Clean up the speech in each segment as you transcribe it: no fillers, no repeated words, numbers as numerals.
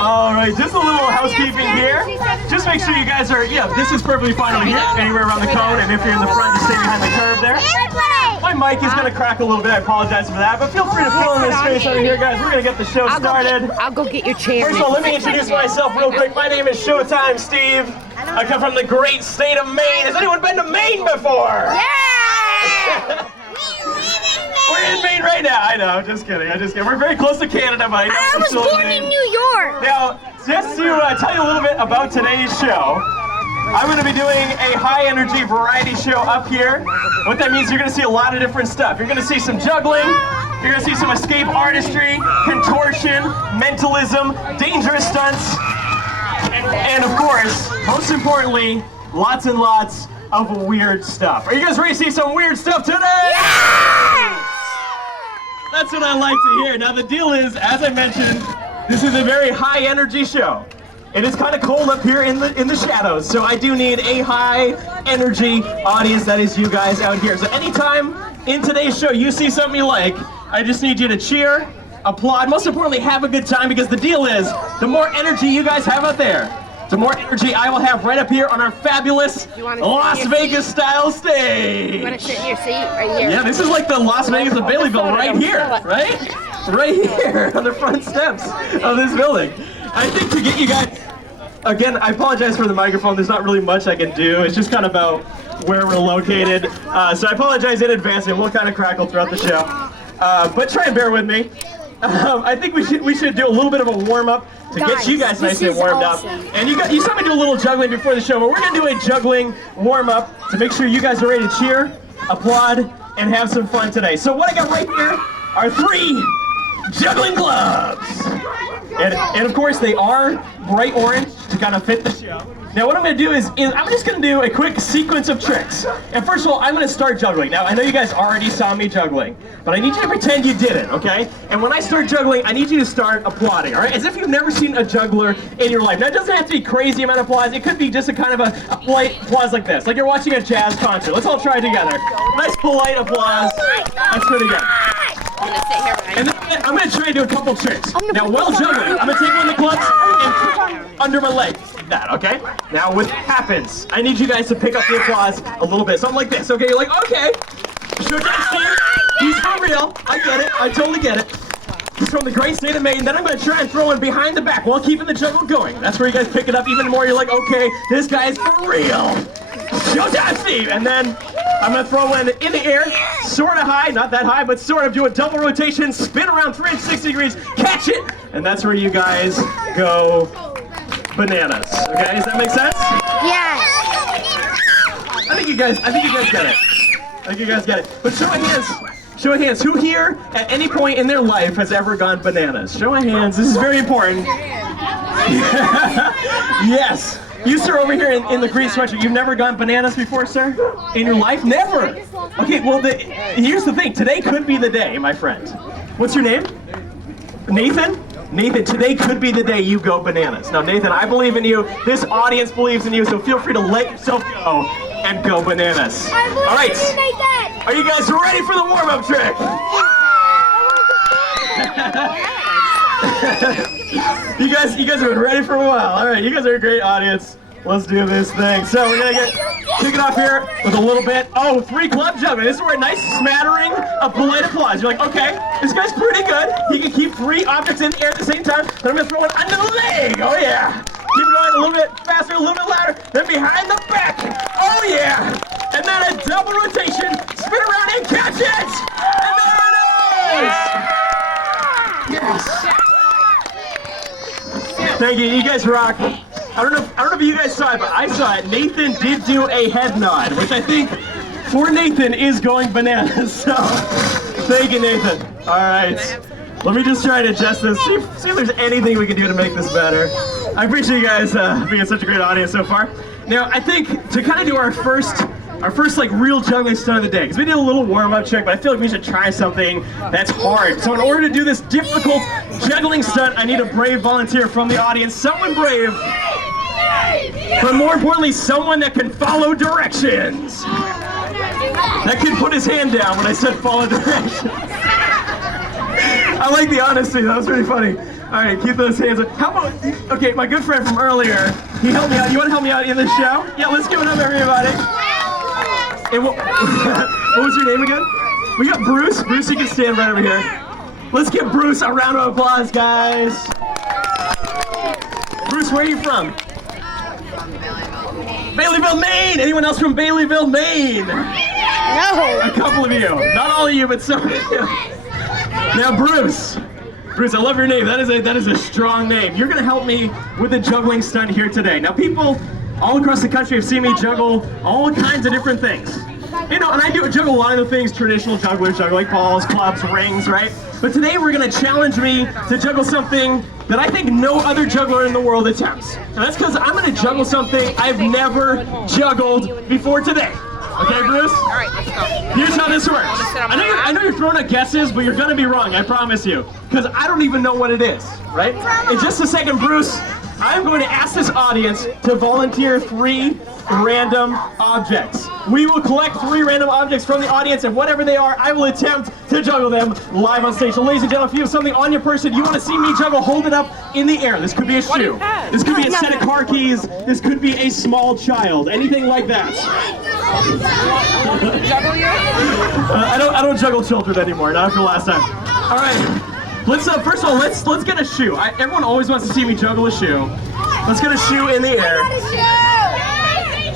All right, just a little housekeeping here. Just make sure you guys are, this is perfectly fine over here, anywhere around the cone, and if you're in the front, just stay behind the curve there. My mic is gonna crack a little bit, I apologize for that, but feel free to fill in this space over here, guys. We're gonna get the show started. I'll go get your chair. First of all, let me introduce myself real quick. My name is Showtime Steve. I come from the great state of Maine. Has anyone been to Maine before? Yeah! We're in Maine right now. I know, just kidding. We're very close to Canada, but I was born in New York. Now, just to tell you a little bit about today's show, I'm going to be doing a high-energy variety show up here. What that means, you're going to see a lot of different stuff. You're going to see some juggling, you're going to see some escape artistry, contortion, mentalism, dangerous stunts, and of course, most importantly, lots and lots of weird stuff. Are you guys ready to see some weird stuff today? Yes! That's what I like to hear. Now the deal is, as I mentioned, this is a very high energy show. It is kind of cold up here in the shadows, so I do need a high energy audience, that is you guys out here. So anytime in today's show you see something you like, I just need you to cheer, applaud, most importantly have a good time, because the deal is, the more energy you guys have out there, the more energy I will have right up here on our fabulous Las Vegas style stage. You want to sit in your seat right here? Yeah, this is like the Las Vegas of Baileyville right here, right? Right here on the front steps of this building. I think to get you guys, again, I apologize for the microphone. There's not really much I can do. It's just kind of about where we're located. So I apologize in advance, and we'll kind of crackle throughout the show. But try and bear with me. I think we should do a little bit of a warm-up to get you guys nice and warmed up. And you saw me do a little juggling before the show, but we're going to do a juggling warm-up to make sure you guys are ready to cheer, applaud, and have some fun today. So what I got right here are 3 juggling gloves. And of course, they are bright orange to kind of fit the show. Now what I'm going to do is I'm just going to do a quick sequence of tricks. And first of all, I'm going to start juggling. Now I know you guys already saw me juggling, but I need you to pretend you didn't, okay? And when I start juggling, I need you to start applauding, all right? As if you've never seen a juggler in your life. Now it doesn't have to be crazy amount of applause. It could be just a kind of a polite applause like this, like you're watching a jazz concert. Let's all try it together. Nice polite applause. That's pretty good. I'm going to sit here behind And then I'm going to try and do a couple tricks. Now, while juggling, I'm going to take one of the gloves and put it under my leg. That, okay? Now, what happens, I need you guys to pick up the applause a little bit. Something like this, okay? You're like, okay, Showtime Steve, he's for real. I get it. I totally get it. He's from the great state of Maine. Then I'm going to try and throw one behind the back while keeping the juggle going. That's where you guys pick it up even more. You're like, okay, this guy's for real. Showtime Steve! And then I'm going to throw one in the air, sort of high, not that high, but sort of do a double rotation, spin around 360 degrees, catch it, and that's where you guys go bananas. Okay, does that make sense? Yes. I think you guys get it. I think you guys get it. But show of hands. Show of hands. Who here at any point in their life has ever gone bananas? Show of hands. This is very important. Yes. You, sir, over here in the green sweatshirt, you've never gone bananas before, sir? In your life? Never! Okay, well, here's the thing. Today could be the day, my friend. What's your name? Nathan? Nathan, today could be the day you go bananas. Now, Nathan, I believe in you. This audience believes in you, so feel free to let yourself go and go bananas. All right. Are you guys ready for the warm-up trick? You guys have been ready for a while. All right, you guys are a great audience. Let's do this thing. So we're gonna kick it off here with a little bit. Oh, 3 club juggling. This is where a nice smattering of polite applause. You're like, okay, this guy's pretty good. He can keep 3 objects in the air at the same time. Then I'm gonna throw one under the leg. Oh yeah. Keep going a little bit faster, a little bit louder. Then behind the back. Oh yeah. And then a double rotation. Spin around and catch it. And there it is. Yes. Thank you. You guys rock. I don't know if you guys saw it, but I saw it. Nathan did do a head nod, which I think for Nathan is going bananas. So thank you, Nathan. All right. Let me just try to adjust this. See if there's anything we can do to make this better. I appreciate you guys being such a great audience so far. Now, I think to kind of do our first like real juggling stunt of the day, because we did a little warm-up trick, but I feel like we should try something that's hard. So in order to do this difficult juggling stunt, I need a brave volunteer from the audience, someone brave, but more importantly, someone that can follow directions. That can put his hand down when I said follow directions. I like the honesty, that was pretty funny. All right, keep those hands up. How about, okay, my good friend from earlier, he helped me out. You want to help me out in this show? Yeah, let's give it up, everybody. And what was your name again? We got Bruce. Bruce, you can stand right over here. Let's give Bruce a round of applause, guys. Bruce, where are you from? Baileyville, Maine. Anyone else from Baileyville, Maine? No. A couple of you. Not all of you, but some of you. Now, Bruce. Bruce, I love your name. That is a strong name. You're going to help me with the juggling stunt here today. Now, people all across the country have seen me juggle all kinds of different things. You know, and I do juggle a lot of the things traditional jugglers juggle, like balls, clubs, rings, right? But today we're going to challenge me to juggle something that I think no other juggler in the world attempts. And that's because I'm going to juggle something I've never juggled before today. Okay, Bruce? All right, let's go. Here's how this works. I know you're throwing out guesses, but you're going to be wrong, I promise you. Because I don't even know what it is, right? In just a second, Bruce, I'm going to ask this audience to volunteer 3 random objects. We will collect 3 random objects from the audience, and whatever they are, I will attempt to juggle them live on stage. So ladies and gentlemen, if you have something on your person you want to see me juggle, hold it up in the air. This could be a shoe. This could be a set of car keys. This could be a small child. Anything like that. Juggle you? I don't juggle children anymore, not after last time. All right. Let's first of all, let's get a shoe. Everyone always wants to see me juggle a shoe. Let's get a shoe in the air.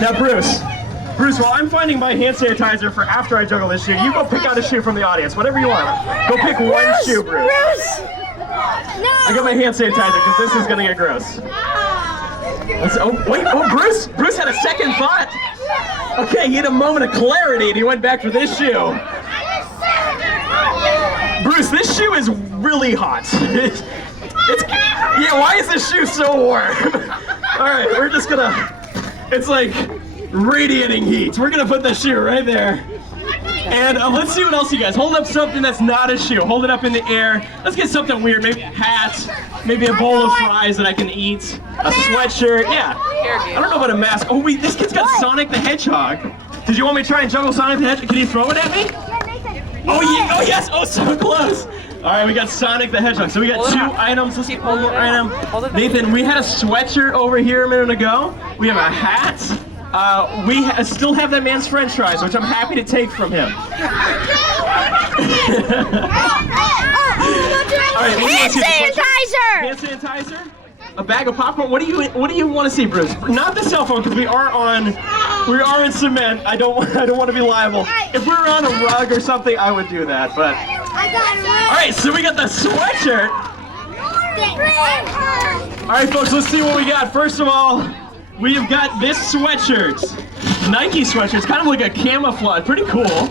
Now, Bruce, while I'm finding my hand sanitizer for after I juggle this shoe, you go pick out a shoe from the audience, whatever you want. Go pick one shoe, Bruce. I got my hand sanitizer because this is gonna get gross. Bruce had a second thought. Okay, he had a moment of clarity and he went back for this shoe. Bruce, this shoe is really hot. Yeah, why is this shoe so warm? All right, we're just gonna, it's like radiating heat. We're gonna put the shoe right there. And let's see what else you guys, hold up something that's not a shoe. Hold it up in the air. Let's get something weird, maybe a hat, maybe a bowl of fries that I can eat, a sweatshirt, yeah. I don't know about a mask. Oh wait, this kid's got Sonic the Hedgehog. Did you want me to try and juggle Sonic the Hedgehog? Can you throw it at me? Oh, yeah, oh yes, oh so close. All right, we got Sonic the Hedgehog. So we got 2 items. Let's keep one more item. Nathan, we had a sweatshirt over here a minute ago. We have a hat. We still have that man's French fries, which I'm happy to take from him. All right, Hand sanitizer! Hand sanitizer? A bag of popcorn. What do you want to see, Bruce? Not the cell phone, because we are in cement. I don't want to be liable. If we were on a rug or something, I would do that. But all right, so we got the sweatshirt. All right, folks, let's see what we got. First of all, we have got this sweatshirt, Nike sweatshirt. It's kind of like a camouflage. Pretty cool.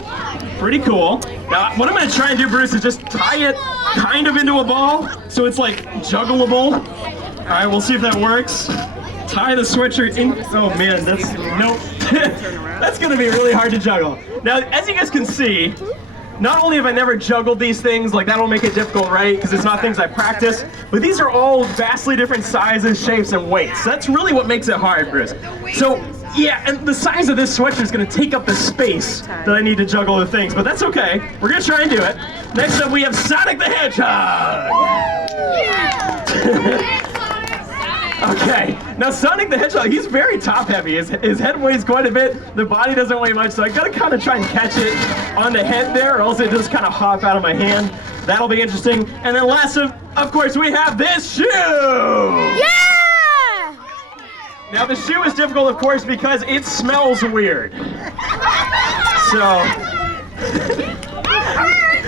Pretty cool. Now, what I'm going to try and do, Bruce, is just tie it kind of into a ball, so it's like juggleable. All right, we'll see if that works. Tie the sweatshirt in. Oh man, nope. That's gonna be really hard to juggle. Now, as you guys can see, not only have I never juggled these things, like that'll make it difficult, right? Because it's not things I practice, but these are all vastly different sizes, shapes, and weights. That's really what makes it hard, Bruce. So, yeah, and the size of this sweatshirt is gonna take up the space that I need to juggle the things, but that's okay. We're gonna try and do it. Next up, we have Sonic the Hedgehog. Okay, now Sonic the Hedgehog, he's very top heavy. His head weighs quite a bit, the body doesn't weigh much, so I gotta kind of try and catch it on the head there, or else it just kind of hop out of my hand. That'll be interesting. And then last of course, we have this shoe! Yeah! Now the shoe is difficult, of course, because it smells weird. So,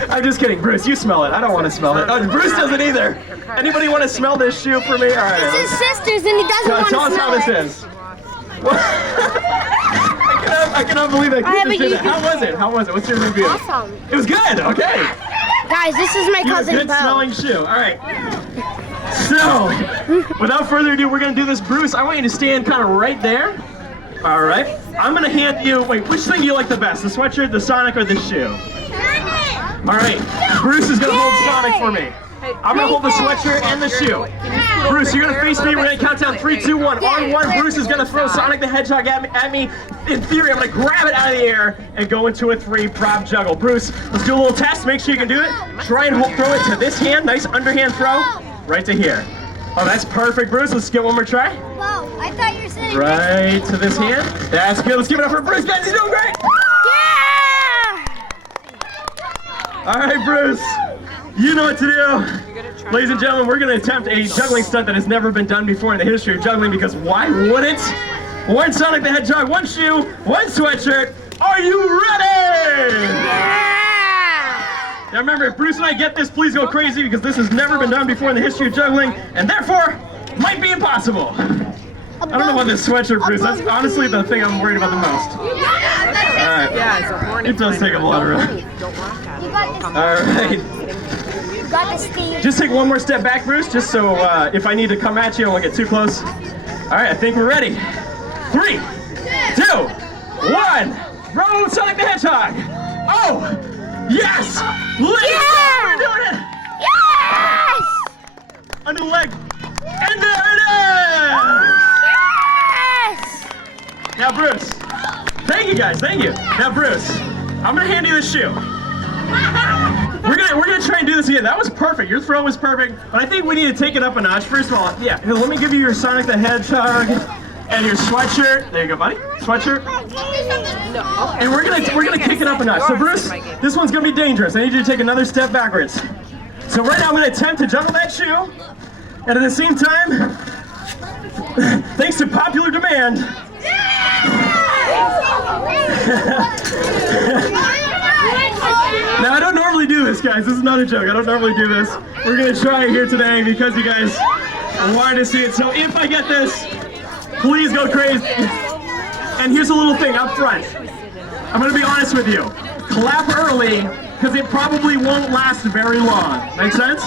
I'm just kidding, Bruce, you smell it. I don't want to smell it. Oh, Bruce doesn't either. Anybody want to smell this shoe for me? All right. It's his sister's and he doesn't want to smell it. Tell us how this is. I cannot believe that. How was it? How was it? What's your review? Awesome. It was good, okay. Guys, this is my cousin Bo. Good smelling shoe, all right. So, without further ado, we're gonna do this. Bruce, I want you to stand kind of right there. All right. I'm gonna hand you, wait, which thing do you like the best? The sweatshirt, the Sonic, or the shoe? All right, Bruce is gonna hold Sonic for me. I'm gonna hold the sweatshirt and the shoe. Bruce, you're gonna face me. We're gonna count down 3, 2, 1. On 1, Bruce is gonna throw Sonic the Hedgehog at me. In theory, I'm gonna grab it out of the air and go into a 3 prop juggle. Bruce, let's do a little test. Make sure you can do it. Try and throw it to this hand. Nice underhand throw. right to here. Oh, that's perfect, Bruce. Let's get one more try. Whoa, I thought you were saying Right to this hand. That's good. Let's give it up for Bruce, guys. He's doing great. Yeah! All right, Bruce. You know what to do. Ladies and gentlemen, we're going to attempt a juggling stunt that has never been done before in the history of juggling, because why wouldn't? One Sonic the Hedgehog, one shoe, one sweatshirt. Are you ready? Yeah! Now remember, if Bruce and I get this, please go crazy, because this has never been done before in the history of juggling, and therefore, might be impossible. I don't know about this sweatshirt, Bruce. That's honestly the thing I'm worried about the most. Alright. It does take a lot of room. Alright. Just take one more step back, Bruce, just so if I need to come at you, I won't get too close. Alright, I think we're ready. 3, 2, 1. Roll Sonic the Hedgehog. Oh! Yes! Leg! Yeah! We're doing it! Yes! Under the leg. And there it is! Yes! Now, Bruce. Thank you, guys. Thank you. Now, Bruce, I'm gonna hand you the shoe. We're gonna try and do this again. That was perfect. Your throw was perfect, but I think we need to take it up a notch. First of all, yeah. Here, let me give you your Sonic the Hedgehog and your sweatshirt. There you go, buddy. Sweatshirt. And we're gonna kick it up a notch. So, Bruce, this one's gonna be dangerous. I need you to take another step backwards. So right now, I'm gonna attempt to juggle that shoe, and at the same time, thanks to popular demand. Now, I don't normally do this, guys. This is not a joke. I don't normally do this. We're going to try it here today because you guys wanted to see it. So if I get this, please go crazy. And here's a little thing up front. I'm going to be honest with you. Clap early because it probably won't last very long. Make sense?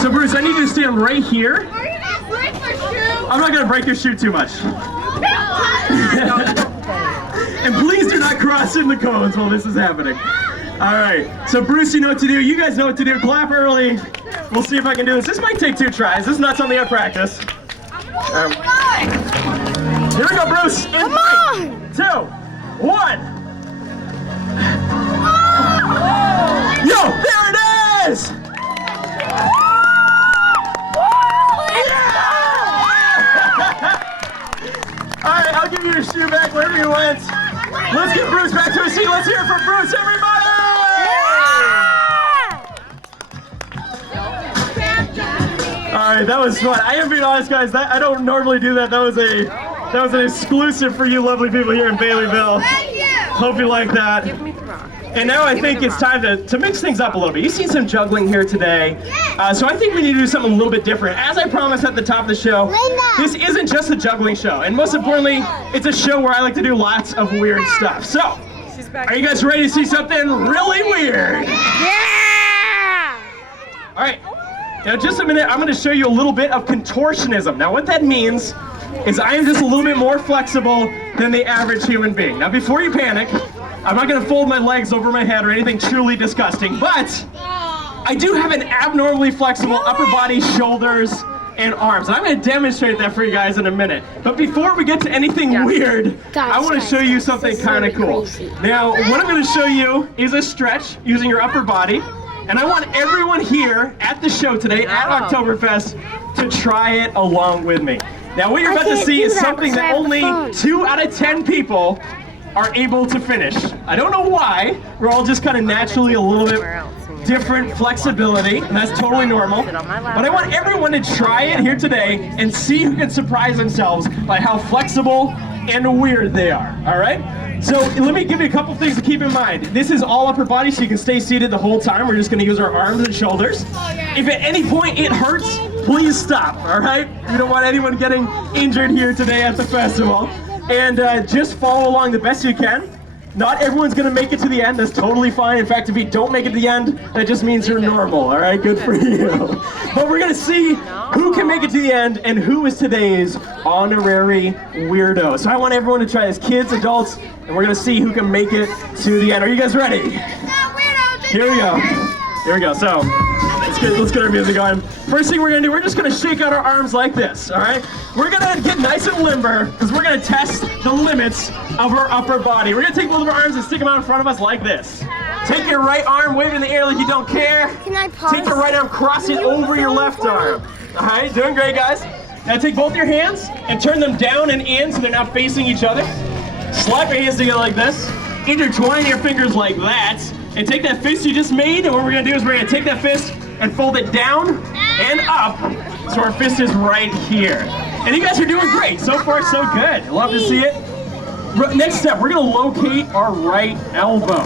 So, Bruce, I need you to stand right here. I'm not going to break your shoe too much. And please do not cross in the cones while this is happening. All right, so Bruce, you know what to do. You guys know what to do. Clap early. We'll see if I can do this. This might take 2 tries. This is not something I practice. Here we go, Bruce. In 3, 2, 1. Yo, there it is! All right, I'll give you your shoe back wherever you went. Let's get Bruce back to his seat. Let's hear it for Bruce, everybody! All right, that was fun. I am being honest, guys. I don't normally do that. That was an exclusive for you lovely people here in Baileyville. Hope you like that. And now I think it's time to mix things up a little bit. You've seen some juggling here today. So I think we need to do something a little bit different. As I promised at the top of the show, this isn't just a juggling show. And most importantly, it's a show where I like to do lots of weird stuff. So, are you guys ready to see something really weird? Yeah! All right. Now, just a minute, I'm going to show you a little bit of contortionism. Now, what that means is I am just a little bit more flexible than the average human being. Now, before you panic, I'm not going to fold my legs over my head or anything truly disgusting, but I do have an abnormally flexible upper body, shoulders, and arms. I'm going to demonstrate that for you guys in a minute. But before we get to anything weird, I want to show you something kind of cool. Now, what I'm going to show you is a stretch using your upper body. And I want everyone here at the show today at Oktoberfest to try it along with me. Now, what you're about to see is something that only 2 out of 10 people are able to finish. I don't know why. We're all just kind of naturally a little bit different flexibility, and that's totally normal. But I want everyone to try it here today and see who can surprise themselves by how flexible and weird they are, all right? So let me give you a couple things to keep in mind. This is all upper body, so you can stay seated the whole time. We're just gonna use our arms and shoulders. If at any point it hurts, please stop, all right? We don't want anyone getting injured here today at the festival. And just follow along the best you can. Not everyone's gonna make it to the end, that's totally fine. In fact, if you don't make it to the end, that just means you're normal, all right? Good for you. But we're gonna see who can make it to the end and who is today's honorary weirdo. So I want everyone to try this, kids, adults, and we're gonna see who can make it to the end. Are you guys ready? Here we go. Here we go, so let's get our music on. First thing we're gonna do, we're just gonna shake out our arms like this, all right? We're gonna get nice and limber because we're gonna test the limits of our upper body. We're gonna take both of our arms and stick them out in front of us like this. Take your right arm, wave it in the air like you don't care. Can I pause? Take your right arm, cross it over your left arm. All right, doing great, guys. Now take both your hands and turn them down and in so they're now facing each other. Slap your hands together like this. Intertwine your fingers like that. And take that fist you just made, and what we're gonna do is we're gonna take that fist and fold it down and up so our fist is right here. And you guys are doing great. So far, so good. Love to see it. Next step, we're gonna locate our right elbow.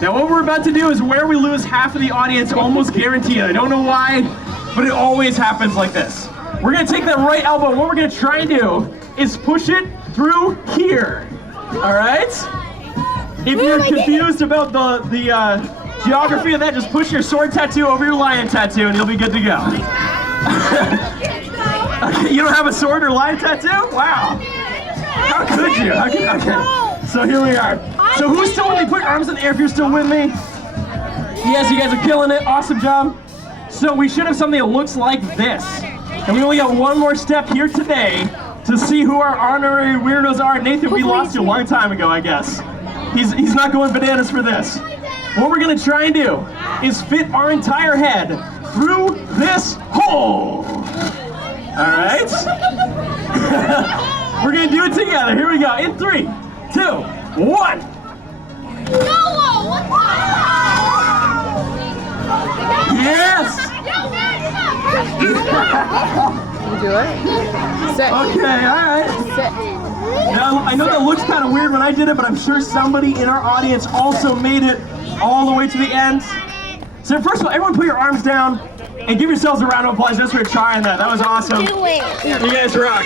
Now what we're about to do is where we lose half of the audience, almost guaranteed. I don't know why, but it always happens like this. We're gonna take that right elbow, and what we're gonna try and do is push it through here. All right? If you're confused about the geography of that, just push your sword tattoo over your lion tattoo and you'll be good to go. Okay, you don't have a sword or lion tattoo? Wow. How could you? Okay. So here we are. So who's still with me? Put your arms in the air if you're still with me. Yes, you guys are killing it. Awesome job. So we should have something that looks like this. And we only got one more step here today to see who our honorary weirdos are. Nathan, we lost you a long time ago, I guess. He's not going bananas for this. What we're gonna try and do is fit our entire head through this hole. All right? We're gonna do it together. Here we go. In 3, 2, 1. Yes! You do it? Sit. Okay, all right. Sit. Now, I know that looks kind of weird when I did it, but I'm sure somebody in our audience also made it all the way to the end. So first of all, everyone put your arms down and give yourselves a round of applause just for trying that. That was awesome. Do it. You guys rock.